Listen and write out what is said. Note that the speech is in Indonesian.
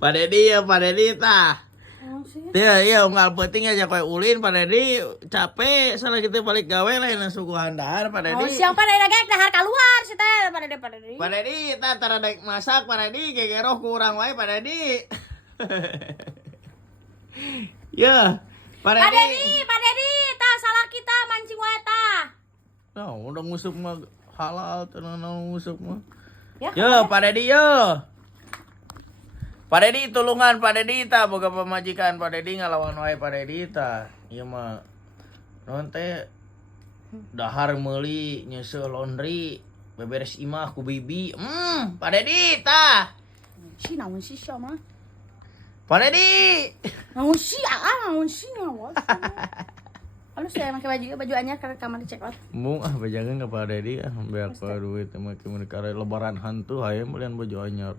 Pak Dedi ya, Pak Dedi tah. Oh, sih. Iya, unggal penting aja kowe ulin Pak Dedi capek salah kita balik gawe lain suku handar Pak Oh, Dedi. siang Pak Dedi gek dahar keluar sih teh Pak Dedi. Pak Dedi tah tara daek masak Pak Dedi gegeroh kurang wae Pak Dedi. Ya, Pak Dedi. Pak Dedi, tah salah kita mancing wae tah. Nah, udah ngusuk mah halal tenan ngusuk mah. Ya. Yo, Pak Dedi yo. Pak Dedi tulungan Pak Dedi tah boga pamajikan Pak Dedi ngalawan wae Pak Dedi tah. Ieu mah naon teh dahar meuli nyeuseul laundry beberes imah ku bibi. Pak Dedi tah. Si naon sih sama? Pak Dedi. Naon sih ngawas. Lalu saya pakai baju anyar ke kamar dicek out. Mung bajangan ka Pak Dedi beak ka duit mah lebaran hantu hayam belian baju anyar.